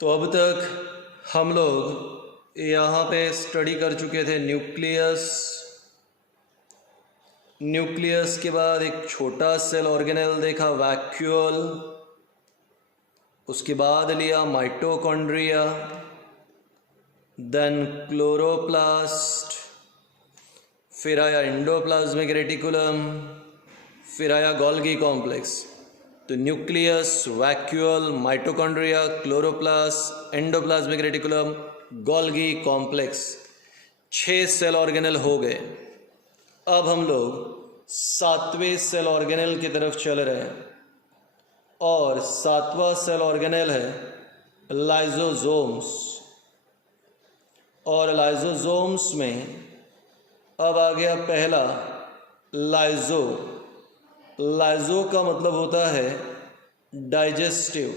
तो अब तक हम लोग यहाँ पे स्टडी कर चुके थे न्यूक्लियस के बाद एक छोटा सेल ऑर्गेनेल देखा वैक्यूल, उसके बाद लिया माइटोकॉन्ड्रिया, देन क्लोरोप्लास्ट, फिर आया एंडोप्लाज्मिक रेटिकुलम, फिर आया गोल्गी कॉम्प्लेक्स। तो nucleus, vacuole, mitochondria, chloroplast, endoplasmic reticulum, Golgi complex, 6 cell organelle हो गए। अब हम लोग 7वें सेल ऑर्गेनेल की तरफ चल रहे हैं और 7वां सेल ऑर्गेनेल है लाइजोसोम्स। और लाइजोसोम्स में अब आ गया पहला लाइजो। लाइजो का मतलब होता है डाइजेस्टिव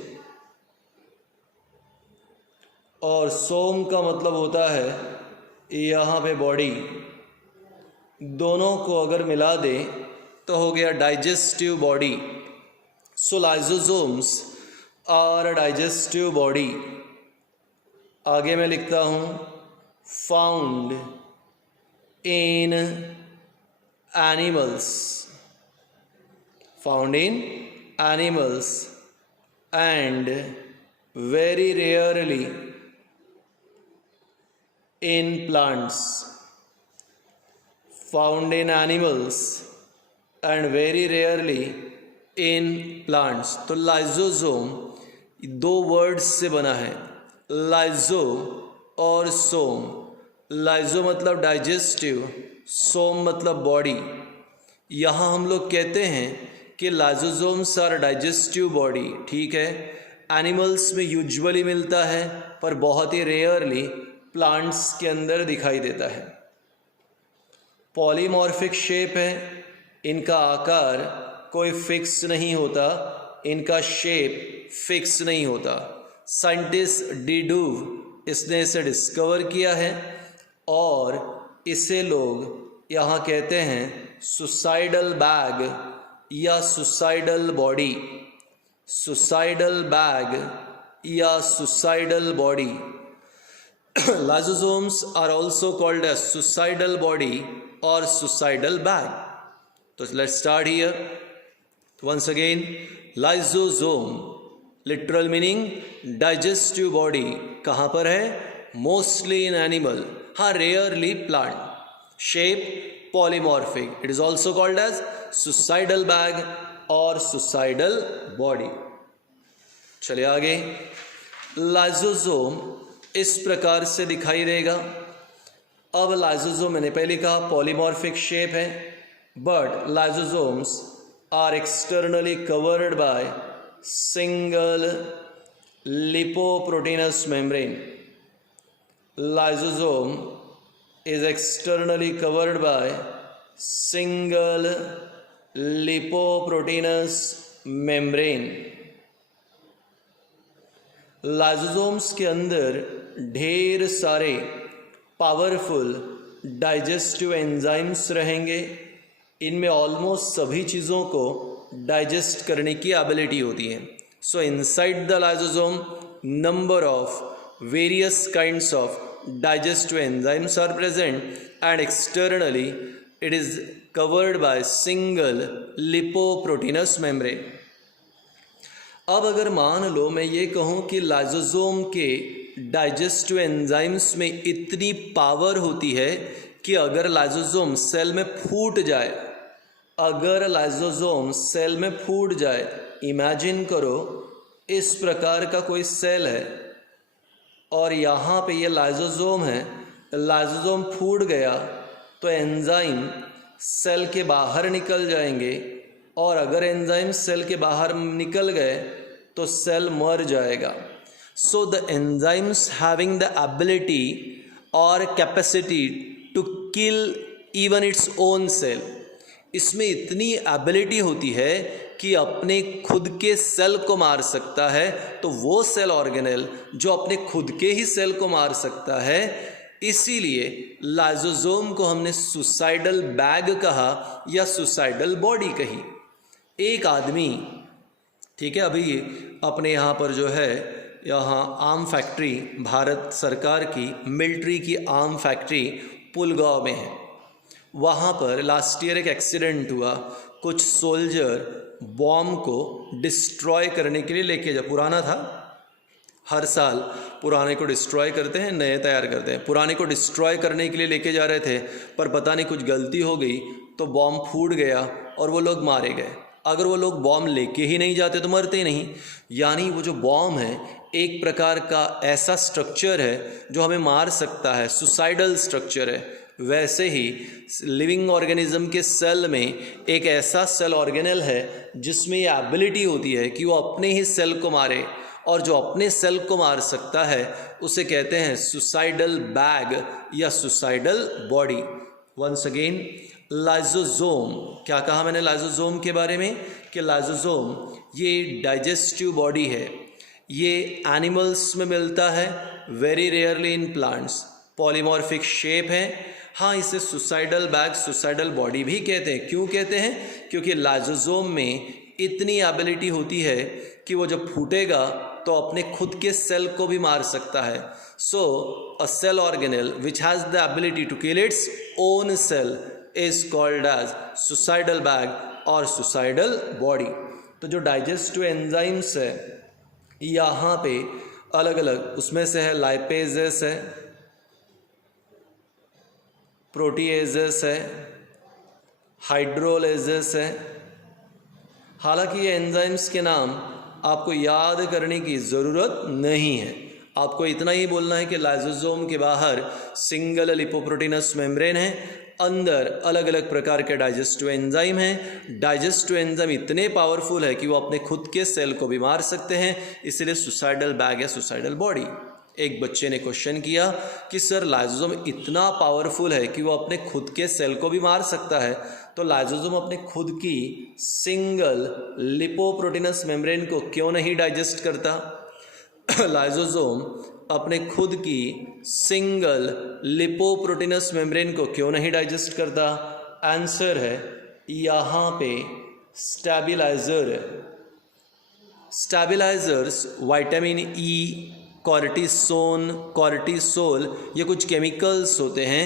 और सोम का मतलब होता है यहाँ पे बॉडी। दोनों को अगर मिला दें तो हो गया digestive body. So lysosomes are digestive body. आगे मैं लिखता हूँ found in animals, found in animals and very rarely in plants. Found in animals and very rarely in plants. तो लाइजोसोम 2 वर्ड्स से बना है, लाइजो और सोम। लाइजो मतलब डाइजेस्टिव, सोम मतलब बॉडी। यहाँ हम लोग कहते हैं कि लाइजोसोम्स आर डाइजेस्टिव बॉडी। ठीक है, एनिमल्स में यूजुअली मिलता है पर बहुत ही रेयरली प्लांट्स के अंदर दिखाई देता है। पॉलीमॉर्फिक शेप है, इनका आकार कोई फिक्स नहीं होता, इनका शेप फिक्स नहीं होता। साइंटिस्ट डिडूव इसने इसे डिस्कवर किया है और इसे लोग यहाँ कहते हैं सुसाइडल बैग या सुसाइडल बॉडी। सुसाइडल बैग या suicidal body. Lysosomes are also called as suicidal body और सुसाइडल बैग। तो let's start here once again. Lysosome literal meaning digestive body. कहाँ पर है? मोस्टली इन एनिमल, हाँ rarely plant. Shape polymorphic. It is also called as suicidal bag or suicidal body. चलिए आगे। Lysosome इस प्रकार से दिखाई देगा। अब लाइजोसोम मैंने पहले कहा पॉलीमॉर्फिक शेप है, but lysosomes are externally covered by single lipoproteinous membrane. Lysosome is externally covered by single lipoproteinous membrane. Lysosomes के अंदर ढेर सारे पावरफुल डाइजेस्टिव एंजाइम्स रहेंगे। इनमें ऑलमोस्ट सभी चीज़ों को डाइजेस्ट करने की एबिलिटी होती है। सो inside the lysosome number of various kinds of digestive enzymes are present and externally it is covered by single lipoproteinous membrane. अब अगर मान लो मैं ये कहूँ कि लाइजोसोम के डाइजेस्टिव एंजाइम्स में इतनी पावर होती है कि अगर लाइजोसोम सेल में फूट जाए, अगर लाइजोसोम सेल में फूट जाए, इमेजिन करो इस प्रकार का कोई सेल है और यहाँ पे ये लाइजोसोम है, लाइजोसोम फूट गया तो एंजाइम सेल के बाहर निकल जाएंगे और अगर एंजाइम सेल के बाहर निकल गए तो सेल मर जाएगा। So the enzymes having the ability और capacity to kill even its own cell. इसमें इतनी एबिलिटी होती है कि अपने खुद के सेल को मार सकता है। तो वो सेल ऑर्गेनेल जो अपने खुद के ही सेल को मार सकता है, इसीलिए लाइजोसोम को हमने सुसाइडल बैग कहा या सुसाइडल बॉडी कही। एक आदमी, ठीक है, अभी अपने यहाँ पर जो है यहाँ आर्म फैक्ट्री, भारत सरकार की मिलिट्री की आर्म फैक्ट्री पुलगांव में है। वहाँ पर लास्ट ईयर एक एक्सीडेंट हुआ, कुछ सोल्जर बॉम्ब को डिस्ट्रॉय करने के लिए लेके जा, पुराना था, हर साल पुराने को डिस्ट्रॉय करते हैं, नए तैयार करते हैं, पुराने को डिस्ट्रॉय करने के लिए लेके जा रहे थे, पर पता नहीं कुछ गलती हो गई तो बॉम्ब फूट गया और वो लोग मारे गए। अगर वो लोग बॉम्ब लेके ही नहीं जाते तो मरते नहीं। यानी वो जो बॉम्ब है एक प्रकार का ऐसा स्ट्रक्चर है जो हमें मार सकता है, सुसाइडल स्ट्रक्चर है। वैसे ही लिविंग ऑर्गेनिज्म के सेल में एक ऐसा सेल ऑर्गेनेल है जिसमें ये एबिलिटी होती है कि वो अपने ही सेल को मारे, और जो अपने सेल को मार सकता है उसे कहते हैं सुसाइडल बैग या suicidal body. Once again, lysosome, क्या कहा मैंने लाइजोसोम के बारे में कि लाइजोसोम ये डाइजेस्टिव बॉडी है। ये एनिमल्स में मिलता है, very rarely in plants, polymorphic shape है। हाँ, इसे सुसाइडल बैग, सुसाइडल बॉडी भी कहते हैं। क्यों कहते हैं? क्योंकि लाइजोसोम में इतनी एबिलिटी होती है कि वो जब फूटेगा तो अपने खुद के सेल को भी मार सकता है। So a cell organelle which has the ability to kill its own cell is called as suicidal bag और सुसाइडल बॉडी। तो जो डाइजेस्टिव एंजाइम्स है यहाँ पे अलग अलग, उसमें से है लाइपेजेस है, प्रोटीएजेस है, हाइड्रोलेजेस है। हालांकि ये एंजाइम्स के नाम आपको याद करने की ज़रूरत नहीं है, आपको इतना ही बोलना है कि लाइजोसोम के बाहर सिंगल लिपोप्रोटीनस मेम्ब्रेन है, अंदर अलग अलग प्रकार के डाइजेस्टिव एंजाइम हैं। डाइजेस्टिव एंजाइम इतने पावरफुल है कि वो अपने खुद के सेल को भी मार सकते हैं, इसलिए सुसाइडल बैग या सुसाइडल बॉडी। एक बच्चे ने क्वेश्चन किया कि सर लाइजोसोम इतना पावरफुल है कि वो अपने खुद के सेल को भी मार सकता है, तो लाइजोसोम अपने खुद की सिंगल लिपोप्रोटीनस मेम्ब्रेन को क्यों नहीं डाइजेस्ट करता? लाइजोसोम अपने खुद की सिंगल लिपोप्रोटीनस मेम्ब्रेन को क्यों नहीं डाइजेस्ट करता? आंसर है यहाँ पे स्टेबिलाइजर है। Stabilisers vitamin E, cortisone, cortisol, ये कुछ केमिकल्स होते हैं।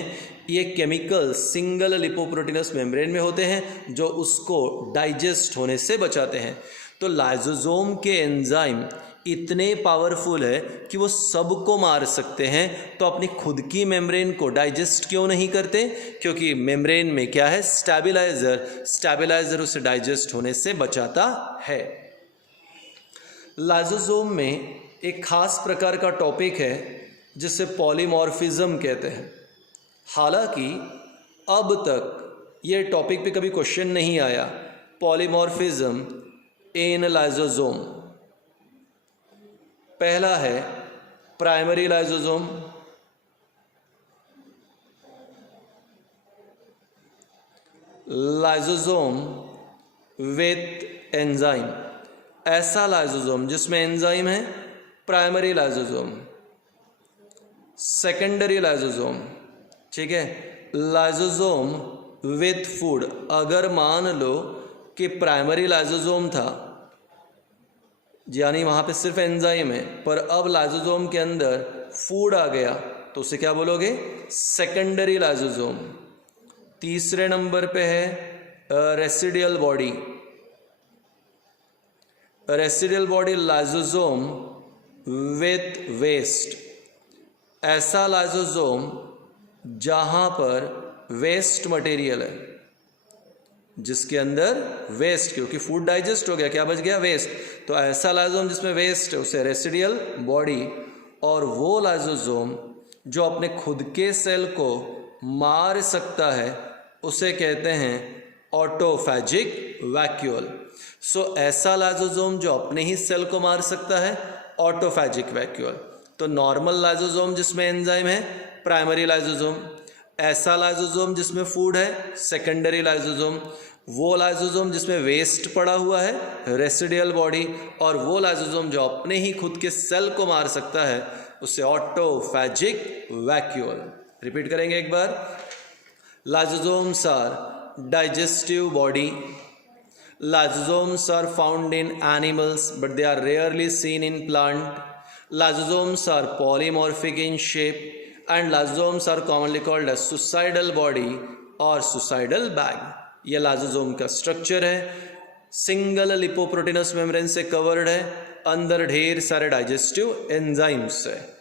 ये केमिकल्स सिंगल लिपोप्रोटीनस मेम्ब्रेन में होते हैं जो उसको डाइजेस्ट होने से बचाते हैं। तो लाइजोसोम के एंजाइम इतने पावरफुल है कि वो सबको मार सकते हैं, तो अपनी खुद की मेम्ब्रेन को डाइजेस्ट क्यों नहीं करते? क्योंकि मेम्ब्रेन में क्या है? स्टेबिलाइजर। स्टेबिलाइजर उसे डाइजेस्ट होने से बचाता है। लाइजोसोम में एक खास प्रकार का टॉपिक है जिसे पॉलीमॉर्फिज्म कहते हैं। हालांकि अब तक ये टॉपिक पे कभी क्वेश्चन नहीं आया, पॉलीमॉर्फिज्म इन लाइजोसोम। पहला है primary lysosome, lysosome with enzyme. ऐसा लाइजोसोम जिसमें एंजाइम है, प्राइमरी लाइजोसोम। सेकेंडरी लाइजोसोम, ठीक है, लाइजोसोम विथ फूड। अगर मान लो कि प्राइमरी लाइजोसोम था, यानी वहाँ पे सिर्फ एंजाइम है, पर अब लाइजोसोम के अंदर फूड आ गया, तो उसे क्या बोलोगे? Secondary lysosome. तीसरे नंबर पे है residual body. Residual body lysosome with waste. ऐसा लाइजोसोम जहाँ पर वेस्ट मटेरियल है, जिसके अंदर वेस्ट, क्योंकि फूड डाइजेस्ट हो गया, क्या बच गया? वेस्ट। तो ऐसा लाइजोसोम जिसमें वेस्ट है उसे रेसिडियल बॉडी। और वो लाइजोसोम जो अपने खुद के सेल को मार सकता है उसे कहते हैं ऑटोफैजिक वैक्यूल। सो ऐसा लाइजोसोम जो अपने ही सेल को मार सकता है, ऑटोफैजिक वैक्यूल। तो नॉर्मल लाइजोसोम जिसमें एंजाइम है, प्राइमरी लाइजोसोम। ऐसा लाइजोसोम जिसमें फूड है, सेकेंडरी लाइजोसोम। वो लाइजोसोम जिसमें वेस्ट पड़ा हुआ है, रेसिडियल बॉडी। और वो लाइजोसोम जो अपने ही खुद के सेल को मार सकता है उसे ऑटोफैजिक वैक्यूल। रिपीट करेंगे एक बार। Lysosomes are digestive body. Lysosomes are found in animals, but they are rarely seen in plant. Lysosomes are polymorphic in shape and lysosomes are commonly called as suicidal body और suicidal bag. यह lysosome का structure है, single lipoproteinous membrane से covered है, अंदर ढेर सारे digestive enzymes है।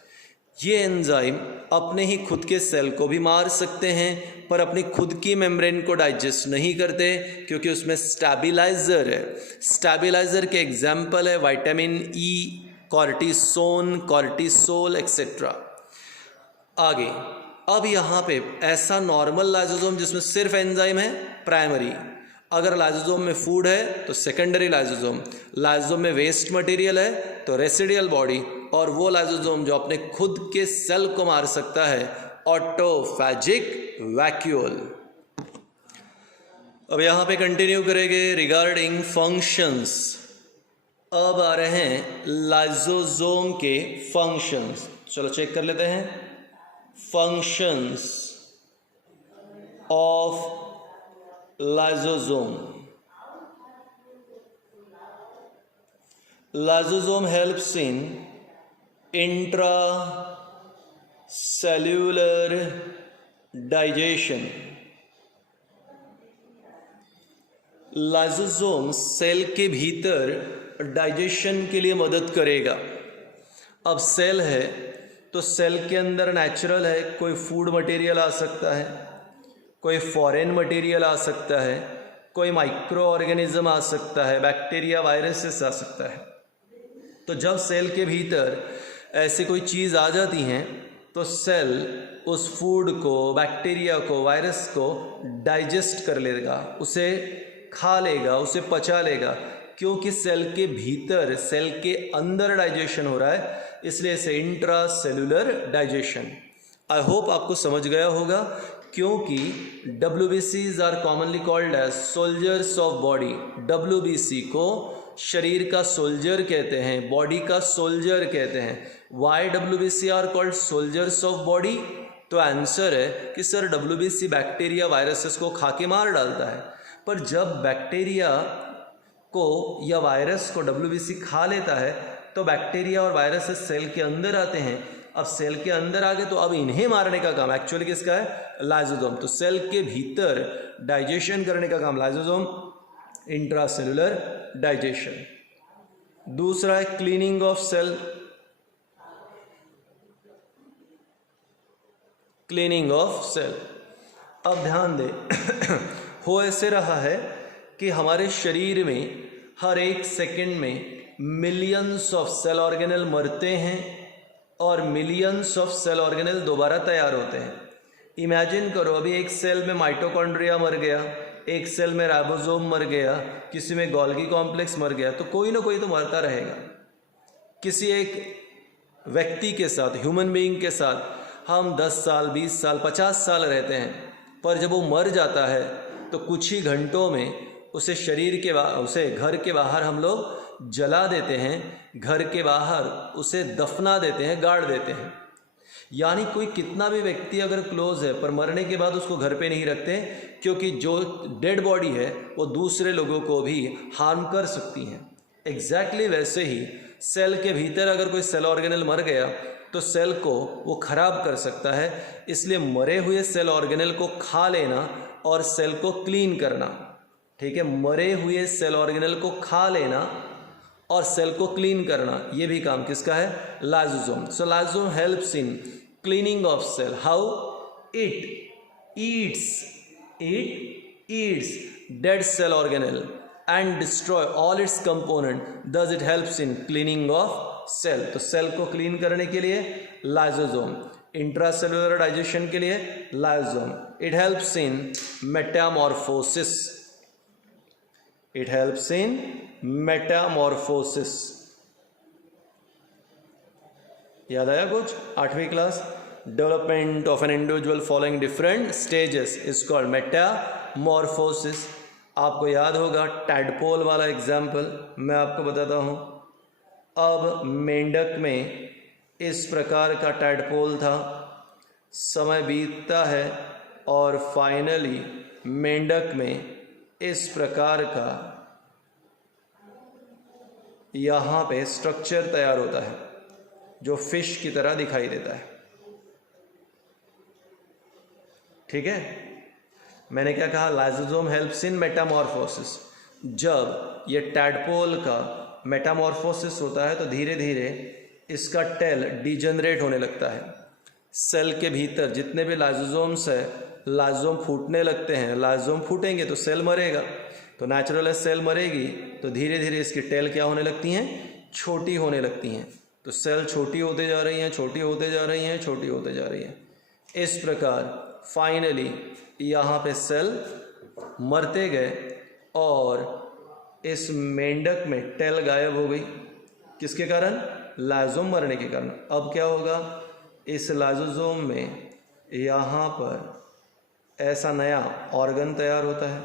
ये एंजाइम अपने ही खुद के सेल को भी मार सकते हैं पर अपनी खुद की मेम्ब्रेन को डाइजेस्ट नहीं करते क्योंकि उसमें स्टेबिलाइजर है। स्टेबिलाइजर के एग्जाम्पल है vitamin E, cortisone, cortisol etcetera. आगे अब यहाँ पे ऐसा नॉर्मल लाइसोसोम जिसमें सिर्फ एंजाइम है, प्राइमरी। अगर लाइसोसोम में फूड है तो सेकेंडरी लाइसोसोम, लाइसोसोम में वेस्ट मटेरियल है तो रेसिडियल बॉडी, और वो लाइसोसोम जो अपने खुद के सेल को मार सकता है ऑटोफैजिक वैक्यूल। अब यहाँ पे कंटिन्यू करेंगे रिगार्डिंग फंक्शंस। अब आ रहे हैं लाइसोसोम के फंक्शंस। चलो चेक कर लेते हैं functions of lysosome. Lysosome helps in intracellular digestion. Lysosome cell के भीतर डाइजेशन के लिए मदद करेगा। अब सेल है तो सेल के अंदर नेचुरल है, कोई फूड मटेरियल आ सकता है, कोई फॉरेन मटेरियल आ सकता है, कोई माइक्रो ऑर्गेनिज्म आ सकता है, बैक्टीरिया, वायरसेस आ सकता है। तो जब सेल के भीतर ऐसी कोई चीज़ आ जाती हैं तो सेल उस फूड को, बैक्टीरिया को, वायरस को डाइजेस्ट कर लेगा, उसे खा लेगा, उसे पचा लेगा, क्योंकि सेल के भीतर, सेल के अंदर डाइजेशन हो रहा है, इसलिए इसे intracellular digestion. I hope आपको समझ गया होगा, क्योंकि WBCs are commonly called as soldiers of body. WBC को शरीर का सोल्जर कहते हैं, बॉडी का सोल्जर कहते हैं। Why WBC are called soldiers of body? तो आंसर है कि सर WBC बैक्टीरिया, वायरसेस को खा के मार डालता है, पर जब बैक्टीरिया को या वायरस को WBC खा लेता है तो बैक्टीरिया और वायरसेस सेल के अंदर आते हैं। अब सेल के अंदर आ गए तो अब इन्हें मारने का काम एक्चुअली किसका है? लाइसोसोम। तो सेल के भीतर डाइजेशन करने का काम लाइसोसोम, इंट्रासेलुलर डाइजेशन। दूसरा है cleaning of cell. Cleaning of cell, अब ध्यान दे हो ऐसे रहा है कि हमारे शरीर में हर एक सेकंड में मिलियंस ऑफ सेल ऑर्गेनेल मरते हैं और मिलियंस ऑफ सेल ऑर्गेनेल दोबारा तैयार होते हैं। इमेजिन करो, अभी एक सेल में माइटोकॉन्ड्रिया मर गया, एक सेल में राइबोसोम मर गया, किसी में गोल्गी कॉम्प्लेक्स मर गया, तो कोई ना कोई तो मरता रहेगा। किसी एक व्यक्ति के साथ, ह्यूमन बीइंग के साथ हम 10 साल, 20 साल, 50 साल रहते हैं, पर जब वो मर जाता है तो कुछ ही घंटों में उसे शरीर के उसे घर के बाहर हम लोग जला देते हैं, घर के बाहर उसे दफना देते हैं, गाड़ देते हैं। यानी कोई कितना भी व्यक्ति अगर क्लोज है पर मरने के बाद उसको घर पे नहीं रखते, क्योंकि जो डेड बॉडी है वो दूसरे लोगों को भी हार्म कर सकती हैं। एग्जैक्टली वैसे ही सेल के भीतर अगर कोई सेल ऑर्गेनेल मर गया तो सेल को वो खराब कर सकता है, इसलिए मरे हुए सेल ऑर्गेनेल को खा लेना और सेल को क्लीन करना, ठीक है, मरे हुए सेल ऑर्गेनेल को खा लेना और सेल को क्लीन करना, ये भी काम किसका है? Lysosome. So lysosome helps in cleaning of cell. How? It eats dead cell organelle and destroy all its component, thus it helps in cleaning of cell। तो सेल को क्लीन करने के लिए लाइसोसोम, इंट्रासेलुलर डाइजेशन के लिए lysosome. It helps in metamorphosis, it helps in metamorphosis. याद आया कुछ? 8वीं class, development of an individual following different stages is called metamorphosis. आपको याद होगा टैडपोल वाला एग्जाम्पल, मैं आपको बताता हूँ। अब मेंढक में इस प्रकार का टैडपोल था, समय बीतता है और फाइनली मेंढक में इस प्रकार का यहाँ पे स्ट्रक्चर तैयार होता है, जो फिश की तरह दिखाई देता है। ठीक है, मैंने क्या कहा, लाइसोसोम हेल्प्स इन मेटामॉर्फोसिस। जब ये टैडपोल का मेटामॉर्फोसिस होता है तो धीरे धीरे इसका टेल डिजनरेट होने लगता है। सेल के भीतर जितने भी लाइसोसोम्स है, लाइसोसोम फूटने लगते हैं। लाइसोसोम फूटेंगे तो सेल मरेगा, तो नेचुरल सेल मरेगी तो धीरे धीरे इसकी टेल क्या होने लगती हैं, छोटी होने लगती हैं। तो सेल छोटी होते जा रही हैं, छोटी होते जा रही हैं, छोटी होते जा रही हैं। इस प्रकार फाइनली यहाँ पे सेल मरते गए और इस मेंढक में टेल गायब हो गई। किसके कारण? लाइसोसोम मरने के कारण। अब क्या होगा, इस लाइसोसोम में यहाँ पर ऐसा नया ऑर्गन तैयार होता है,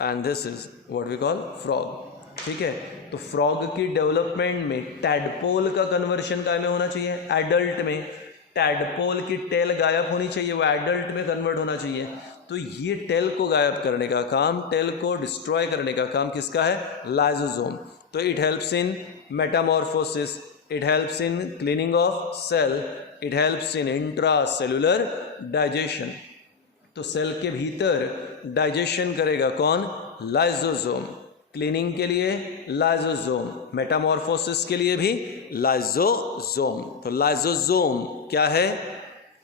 and this is what we call frog. ठीक है, तो फ्रॉग की डेवलपमेंट में टैडपोल का कन्वर्शन काय में होना चाहिए, एडल्ट में। टैडपोल की टेल गायब होनी चाहिए, वो एडल्ट में कन्वर्ट होना चाहिए। तो ये टेल को गायब करने का काम, टेल को डिस्ट्रॉय करने का काम किसका है? लाइसोसोम। तो it helps in metamorphosis, it helps in cleaning of cell, it helps in intracellular digestion. तो सेल के भीतर डाइजेशन करेगा कौन? लाइसोसोम। क्लीनिंग के लिए लाइसोसोम, मेटामॉर्फोसिस के लिए भी लाइसोसोम। तो लाइसोसोम क्या है?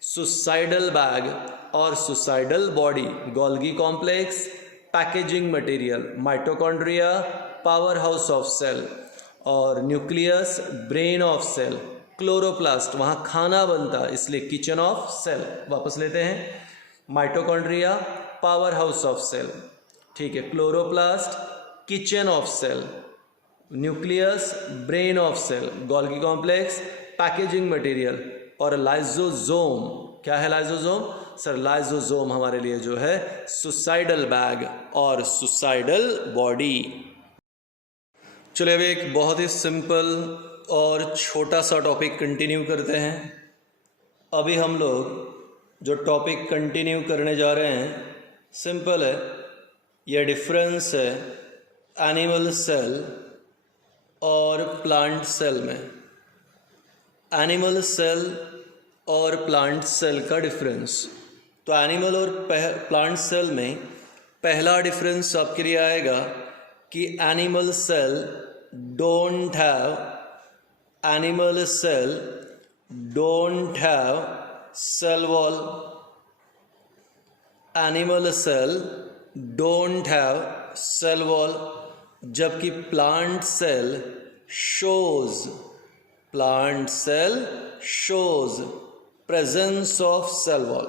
सुसाइडल बैग और suicidal body, Golgi complex, packaging material, mitochondria, power house of cell, और nucleus, brain of cell, chloroplast, वहाँ खाना बनता इसलिए किचन ऑफ सेल। वापस लेते हैं, mitochondria, power house of cell, ठीक है, chloroplast, kitchen of cell, nucleus, brain of cell, Golgi complex, packaging material, और लाइसोसोम। क्या है लाइसोसोम? सर लाइसोसोम हमारे लिए जो है सुसाइडल बैग और सुसाइडल बॉडी। चलिए अब एक बहुत ही सिंपल और छोटा सा टॉपिक कंटिन्यू करते हैं। अभी हम लोग जो टॉपिक कंटिन्यू करने जा रहे हैं सिंपल है। यह डिफरेंस है एनिमल सेल और प्लांट सेल में। एनिमल सेल और प्लांट सेल का डिफरेंस, तो एनिमल और प्लांट सेल में पहला डिफरेंस आपके लिए आएगा कि animal cell don't have cell wall. Animal cell don't have cell wall, जबकि plant cell shows presence of cell wall.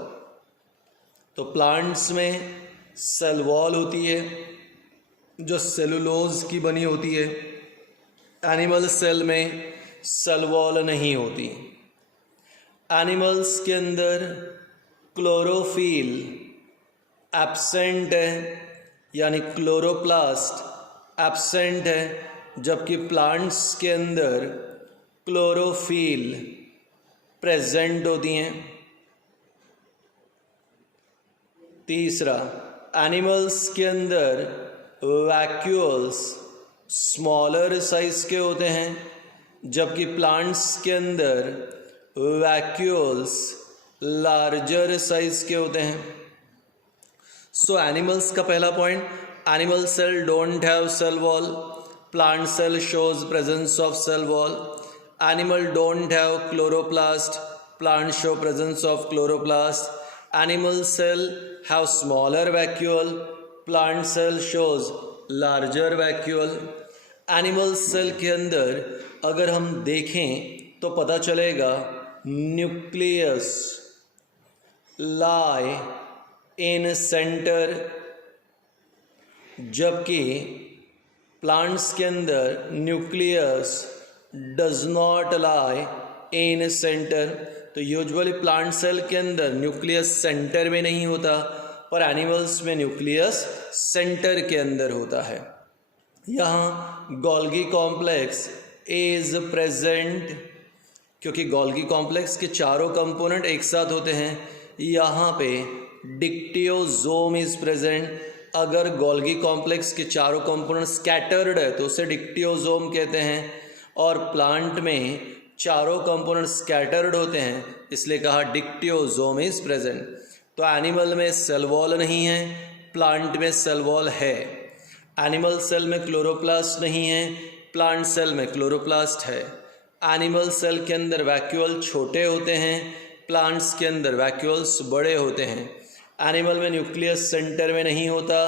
तो प्लांट्स में सेल वॉल होती है जो सेलुलोज की बनी होती है, एनिमल सेल में सेल वॉल नहीं होती। एनिमल्स के अंदर क्लोरोफिल एब्सेंट है, यानी क्लोरोप्लास्ट एब्सेंट है, जबकि प्लांट्स के अंदर क्लोरोफिल प्रेजेंट होती हैं। तीसरा, एनिमल्स के अंदर वैक्यूल्स स्मॉलर साइज के होते हैं, जबकि प्लांट्स के अंदर वैक्यूल्स लार्जर साइज के होते हैं। सो एनिमल्स का पहला point, animal cell don't have cell wall, plant cell shows presence of cell wall. Animal don't have chloroplast, plant show presence of chloroplast. Animal cell have smaller vacuole, plant cell shows larger vacuole. Animal cell के अंदर अगर हम देखें तो पता चलेगा nucleus lie in centre, जबकि plants के अंदर nucleus does not lie in centre. तो यूजुअली प्लांट सेल के अंदर न्यूक्लियस सेंटर में नहीं होता, पर एनिमल्स में न्यूक्लियस सेंटर के अंदर होता है। यहाँ गोल्गी कॉम्प्लेक्स इज प्रेजेंट, क्योंकि गोल्गी कॉम्प्लेक्स के चारों कंपोनेंट एक साथ होते हैं। यहाँ पे डिक्टियोजोम इज प्रेजेंट, अगर गोल्गी कॉम्प्लेक्स के चारों कंपोनेंट स्कैटर्ड है तो उसे डिक्टियोजोम कहते हैं, और प्लांट में चारों कंपोनेंट स्कैटर्ड होते हैं, इसलिए कहा डिक्टियोजोम इज प्रेजेंट। तो एनिमल में सेल वॉल नहीं है, प्लांट में सेल वॉल है। एनिमल सेल में क्लोरोप्लास्ट नहीं है, प्लांट सेल में क्लोरोप्लास्ट है। एनिमल सेल के अंदर वैक्यूल छोटे होते हैं, प्लांट्स के अंदर वैक्यूल्स बड़े होते हैं। एनिमल में न्यूक्लियस सेंटर में नहीं होता,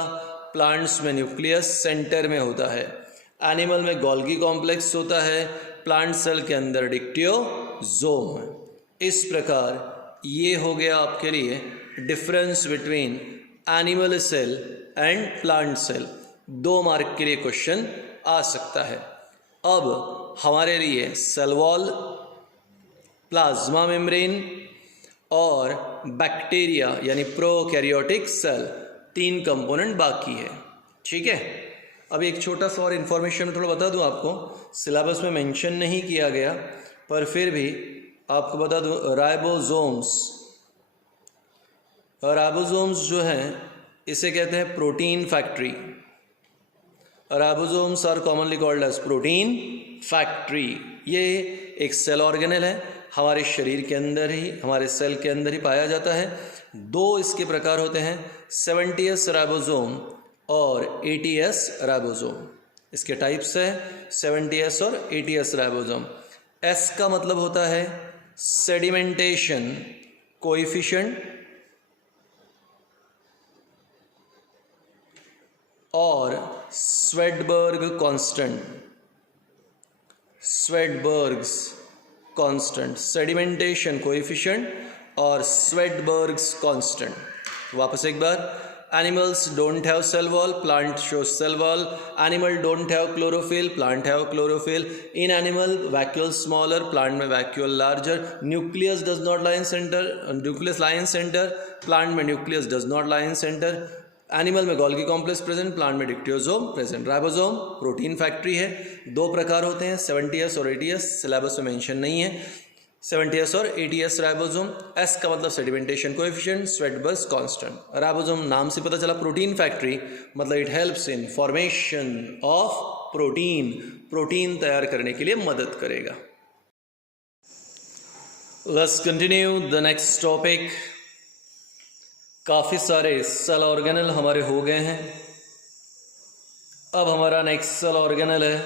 प्लांट्स में न्यूक्लियस सेंटर में होता है। एनिमल में गोल्गी कॉम्प्लेक्स होता है, प्लांट सेल के अंदर डिक्टियोजोम। इस प्रकार ये हो गया आपके लिए difference between animal cell and plant cell. 2 mark के लिए क्वेश्चन आ सकता है। अब हमारे लिए सेल वॉल, प्लाज्मा मेम्ब्रेन और बैक्टीरिया यानी प्रोकैरियोटिक सेल 3 कंपोनेंट बाकी है। ठीक है, अब एक छोटा सा और इन्फॉर्मेशन थोड़ा बता दूं आपको, सिलेबस में मेंशन नहीं किया गया पर फिर भी आपको बता दूं, राइबोसोम्स जो हैं इसे कहते हैं protein factory. Ribosomes are commonly called as protein factory. ये एक सेल ऑर्गेनेल है, हमारे शरीर के अंदर ही, हमारे सेल के अंदर ही पाया जाता है। 2 इसके प्रकार होते हैं, 70S राइबोसोम और 80S राइबोसोम। इसके टाइप्स है 70S और 80S राइबोसोम। S का मतलब होता है सेडिमेंटेशन कोएफिशिएंट और स्वेडबर्ग कांस्टेंट, सेडिमेंटेशन कोएफिशिएंट और स्वेडबर्ग्स कांस्टेंट। वापस एक बार, animals don't have cell wall, plant shows cell wall. Animal don't have chlorophyll, plant have chlorophyll. In animal vacuole smaller, plant में vacuole larger. Nucleus does not lie in center, nucleus lie in center, plant में nucleus does not lie in center. Animal में Golgi complex present, plant में dictyosome present. Ribosome protein factory है, 2 प्रकार होते हैं, 70S और 80S। Syllabus में mention नहीं है 70S और 80S राइबोसोम। S का मतलब सेडिमेंटेशन कोएफिशिएंट, स्वेडबर्ग्स कांस्टेंट। राइबोसोम नाम से पता चला प्रोटीन फैक्ट्री, मतलब it helps in formation of protein तैयार करने के लिए मदद करेगा। Let's continue the next topic. काफ़ी सारे सेल ऑर्गेनल हमारे हो गए हैं। अब हमारा नेक्स्ट सेल ऑर्गेनल है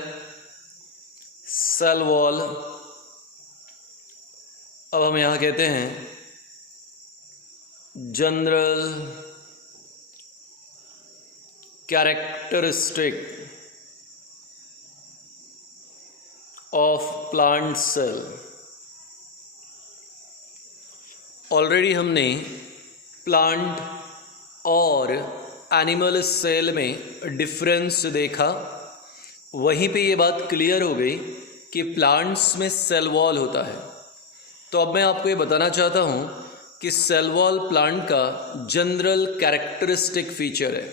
सेल वॉल। अब हम यहाँ कहते हैं general characteristic of plant cell. Already हमने प्लांट और एनिमल सेल में डिफरेंस देखा, वहीं पे ये बात क्लियर हो गई कि प्लांट्स में सेल वॉल होता है। तो अब मैं आपको ये बताना चाहता हूँ कि सेल वॉल प्लांट का जनरल कैरेक्टरिस्टिक फीचर है,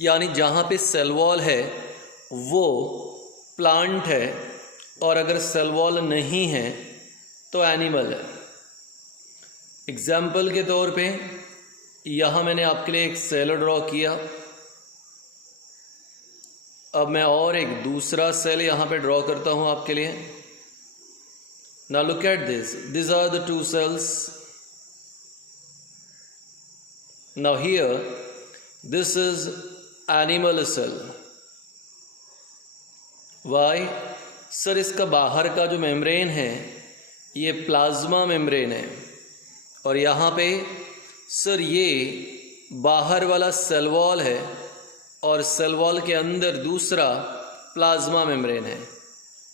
यानी जहाँ पे सेल वॉल है वो प्लांट है, और अगर सेल वॉल नहीं है तो एनिमल है। एग्जाम्पल के तौर पे यहाँ मैंने आपके लिए एक सेल ड्रॉ किया। अब मैं और एक दूसरा सेल यहाँ पे ड्रॉ करता हूँ आपके लिए। Now look at this. These are the 2 cells. Now here, this is animal cell. Why? Sir इसका बाहर का जो मेम्ब्रेन है ये प्लाज्मा मेम्ब्रेन है, और यहाँ पे सर ये बाहर वाला सेल वॉल है, और सेल वॉल के अंदर दूसरा प्लाज्मा मेम्ब्रेन है।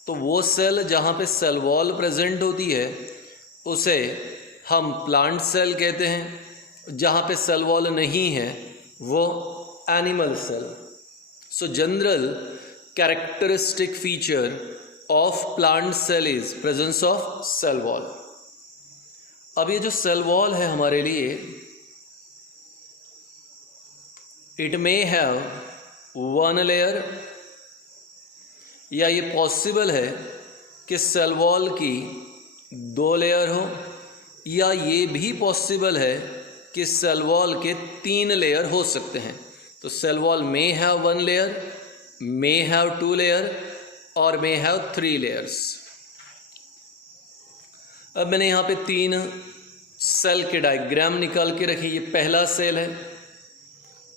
तो वो सेल जहाँ पे सेल वॉल प्रेजेंट होती है उसे हम प्लांट सेल कहते हैं, जहाँ पे सेल वॉल नहीं है वो animal cell. So general characteristic feature of plant cell is presence of cell wall. अब ये जो सेल वॉल है हमारे लिए, इट मे हैव 1 लेयर, या ये पॉसिबल है कि सेल वॉल की 2 लेयर हो, या ये भी पॉसिबल है कि सेल वॉल के 3 लेयर हो सकते हैं। तो cell wall may have 1 layer, may have 2 layer और मे हैव 3 लेयर्स। अब मैंने यहाँ पे 3 सेल के डायग्राम निकाल के रखी। ये पहला सेल है,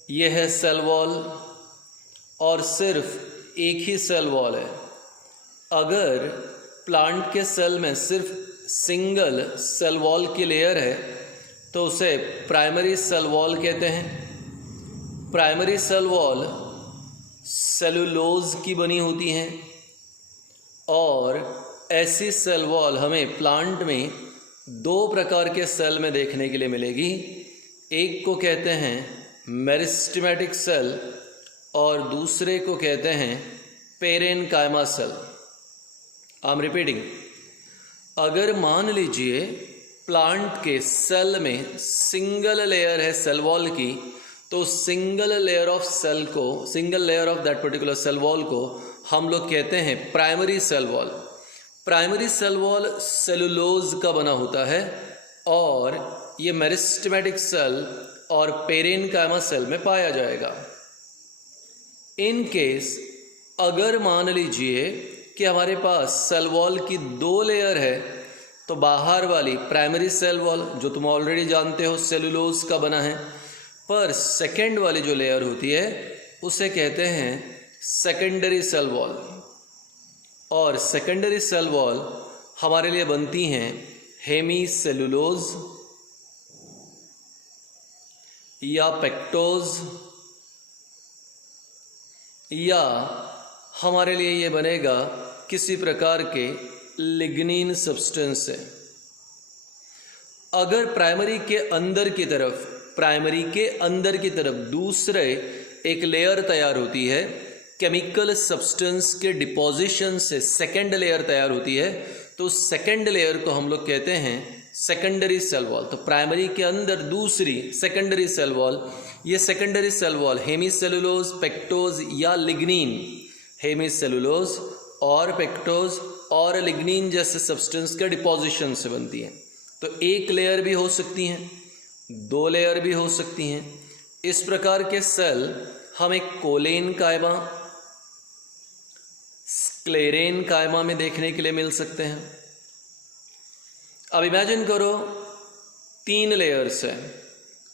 ये है सेल वॉल और सिर्फ एक ही सेल वॉल है। अगर प्लांट के सेल में सिर्फ सिंगल सेल वॉल की लेयर है तो उसे प्राइमरी सेल वॉल कहते हैं। प्राइमरी सेल वॉल सेलुलोज की बनी होती हैं और ऐसी सेल वॉल हमें प्लांट में 2 प्रकार के सेल में देखने के लिए मिलेगी। एक को कहते हैं मेरिस्टेमेटिक सेल और दूसरे को कहते हैं parenchyma cell. I am repeating, अगर मान लीजिए प्लांट के सेल में सिंगल लेयर है सेल वॉल की, तो सिंगल लेयर ऑफ सेल को, single layer of that particular cell wall को हम लोग कहते हैं primary cell wall. Primary cell wall cellulose का बना होता है और ये मेरिस्टेमेटिक सेल और पेरेनकाइमा सेल में पाया जाएगा। इन केस अगर मान लीजिए कि हमारे पास सेल वॉल की 2 लेयर है, तो बाहर वाली प्राइमरी सेल वॉल जो तुम ऑलरेडी जानते हो सेलुलोज का बना है, पर सेकेंड वाली जो लेयर होती है उसे कहते हैं सेकेंडरी सेल वॉल। और सेकेंडरी सेल वॉल हमारे लिए बनती हैं हेमी सेलुलोज या पेक्टोज, या हमारे लिए ये बनेगा किसी प्रकार के लिग्निन सब्सटेंस से। अगर प्राइमरी के अंदर की तरफ दूसरे एक लेयर तैयार होती है, केमिकल सब्सटेंस के डिपोजिशन से सेकेंड लेयर तैयार होती है, तो सेकेंड लेयर को हम लोग कहते हैं सेकेंडरी सेल वॉल। तो प्राइमरी के अंदर दूसरी सेकेंडरी सेल वॉल, ये secondary cell wall hemicellulose, pectose या लिग्निन, हेमीसेलुलोज और पेक्टोज और लिग्निन जैसे सब्सटेंस के डिपोजिशन से बनती है। तो एक लेयर भी हो सकती हैं, 2 लेयर भी हो सकती हैं। इस प्रकार के सेल हमें कोलेनकाइमा, स्क्लेरेनकाइमा में देखने के लिए मिल सकते हैं। अब इमेजिन करो 3 लेयर्स है,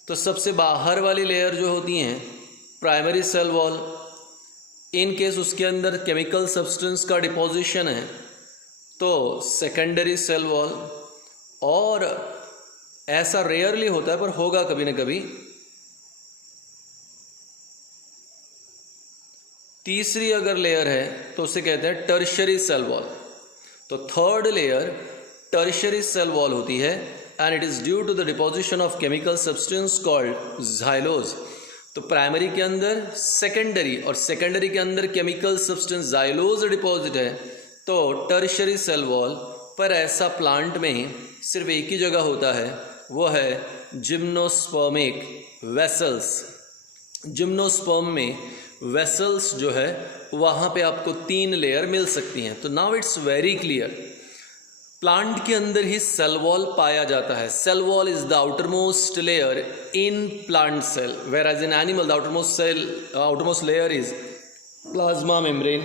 तो सबसे बाहर वाली लेयर जो होती हैं primary cell wall, in case उसके अंदर केमिकल सब्सटेंस का डिपोजिशन है तो सेकेंडरी सेल वॉल, और ऐसा रेयरली होता है पर होगा कभी ना कभी। तीसरी अगर लेयर है तो उसे कहते हैं टर्शियरी सेल वॉल। तो third layer tertiary cell wall होती है and it is due to the deposition of chemical substance called xylose. तो प्राइमरी के अंदर सेकेंडरी और सेकेंडरी के अंदर केमिकल सब्सटेंस जाइलोज डिपॉजिट है, तो टर्शियरी सेल वॉल। पर ऐसा प्लांट में सिर्फ एक ही जगह होता है, वो है जिम्नोस्पर्मिक वेसल्स। जिम्नोस्पर्म में वेसल्स जो है वहाँ पे आपको 3 लेयर मिल सकती हैं। तो now it's very clear, plant के अंदर ही सेल वॉल पाया जाता है। Cell wall is the outermost layer in plant cell, whereas in animal the outermost layer is plasma membrane.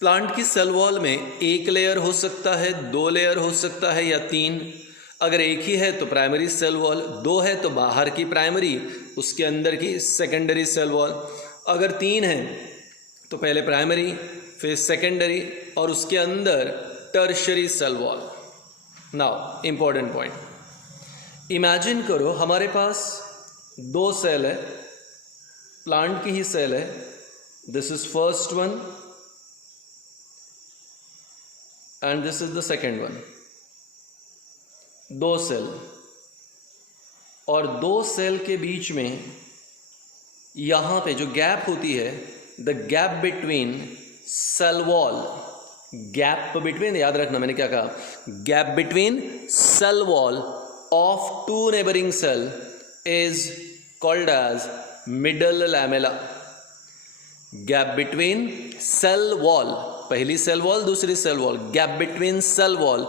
Plant की सेल वॉल में 1 लेयर हो सकता है, 2 लेयर हो सकता है या 3। अगर एक ही है तो प्राइमरी सेल वॉल, 2 है तो बाहर की प्राइमरी, उसके अंदर की सेकेंडरी सेल वॉल। अगर 3 है तो पहले प्राइमरी, फिर सेकेंडरी और उसके अंदर tertiary cell wall. Now important point, imagine करो हमारे पास 2 सेल है, प्लांट की ही सेल है। This is first one and this is the second one. 2 cell, और 2 सेल के बीच में यहाँ पे जो गैप होती है, the gap between cell wall, gap between, याद रखना मैंने क्या कहा, gap between cell wall of 2 neighbouring cell is called as middle lamella. Gap between cell wall, पहली सेल वॉल दूसरी cell wall, gap between cell wall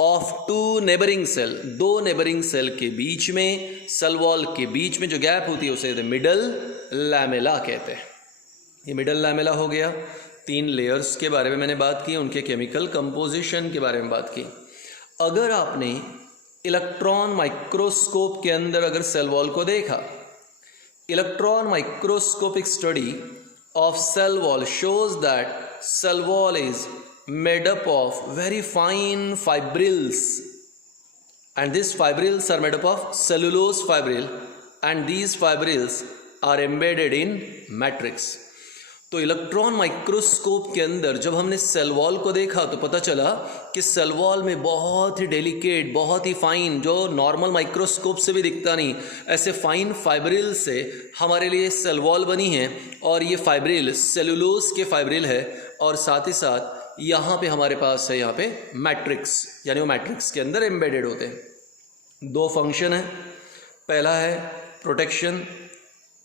of 2 neighbouring cell, 2 neighbouring cell के बीच में, सेल वॉल के बीच में जो gap होती है उसे मिडल लैमेला कहते हैं। ये मिडल लैमेला हो गया। 3 लेयर्स के बारे में मैंने बात की, उनके केमिकल कंपोजिशन के बारे में बात की। अगर आपने इलेक्ट्रॉन माइक्रोस्कोप के अंदर अगर सेल वॉल को देखा, electron microscopic study of cell wall shows that cell wall is made up of very fine fibrils, and these fibrils are made up of cellulose fibril, and these fibrils are embedded in matrix. तो electron microscope के अंदर जब हमने cell wall को देखा तो पता चला कि सेल वॉल में बहुत ही डेलिकेट, बहुत ही फाइन, जो नॉर्मल माइक्रोस्कोप से भी दिखता नहीं, ऐसे फाइन फाइब्रिल से हमारे लिए सेल वॉल बनी है। और ये फाइब्रिल सेलुलोज के फाइब्रिल है, और साथ ही साथ यहाँ पे हमारे पास है यहाँ पे मैट्रिक्स, यानी वो मैट्रिक्स के अंदर एम्बेडेड होते हैं। 2 फंक्शन है। पहला है प्रोटेक्शन,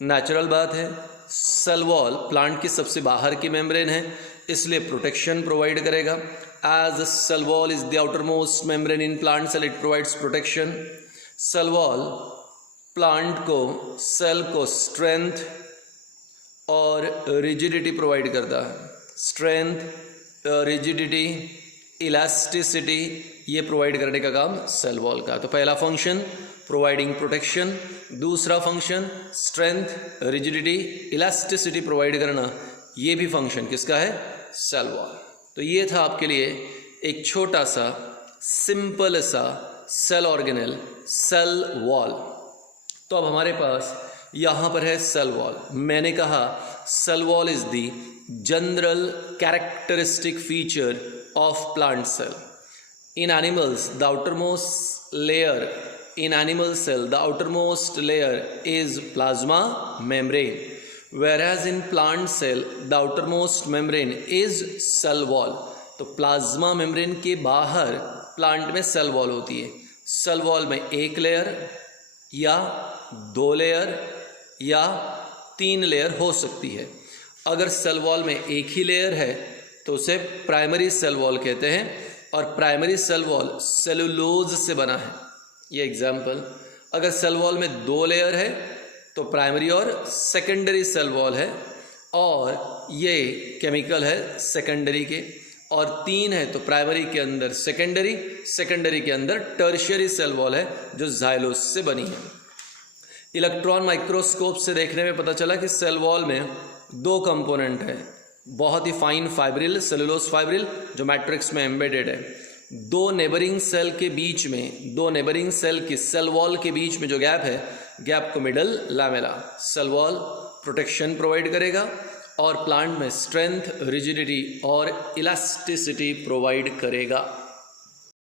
नेचुरल बात है, सेल वॉल प्लांट की सबसे बाहर की मेम्ब्रेन है, इसलिए प्रोटेक्शन प्रोवाइड करेगा। As the cell wall is the outermost membrane in plant cell, it provides protection. Cell wall plant को, सेल को स्ट्रेंथ और रिजिडिटी प्रोवाइड करता है। स्ट्रेंथ, रिजिडिटी, इलास्टिसिटी, ये प्रोवाइड करने का काम सेल वॉल का। तो पहला फंक्शन प्रोवाइडिंग प्रोटेक्शन, दूसरा function strength, rigidity, elasticity provide करना, ये भी फंक्शन किसका है? Cell wall. तो ये था आपके लिए एक छोटा सा सिंपल सा सेल ऑर्गेनेल, सेल वॉल। तो अब हमारे पास यहाँ पर है सेल वॉल। मैंने कहा cell wall is the general characteristic feature of plant cell. In animals the outermost layer, in animal cell the outermost layer is plasma membrane, whereas in plant cell the outermost membrane is cell wall. तो plasma membrane के बाहर plant में cell wall होती है। Cell wall में 1 layer या 2 layer या 3 layer हो सकती है। अगर सेल वॉल में 1 ही लेयर है तो उसे प्राइमरी सेल वॉल कहते हैं, और प्राइमरी सेल वॉल सेलुलोज से बना है। ये एग्जाम्पल। अगर सेल वॉल में 2 लेयर है तो प्राइमरी और सेकेंडरी सेल वॉल है, और ये केमिकल है सेकेंडरी के। और 3 है तो प्राइमरी के अंदर सेकेंडरी, सेकेंडरी के अंदर टर्शियरी सेल वॉल है जो जाइलोस से बनी है। इलेक्ट्रॉन माइक्रोस्कोप से देखने में पता चला कि सेल वॉल में 2 कंपोनेंट है। बहुत ही फाइन फाइब्रिल, सेलुलोज फाइब्रिल, जो मैट्रिक्स में एम्बेडेड है। 2 नेबरिंग सेल के बीच में, 2 नेबरिंग सेल की सेल वॉल के बीच में जो गैप है, गैप को middle lamella. Cell wall protection provide करेगा और प्लांट में स्ट्रेंथ, रिजिडिटी और इलास्टिसिटी प्रोवाइड करेगा।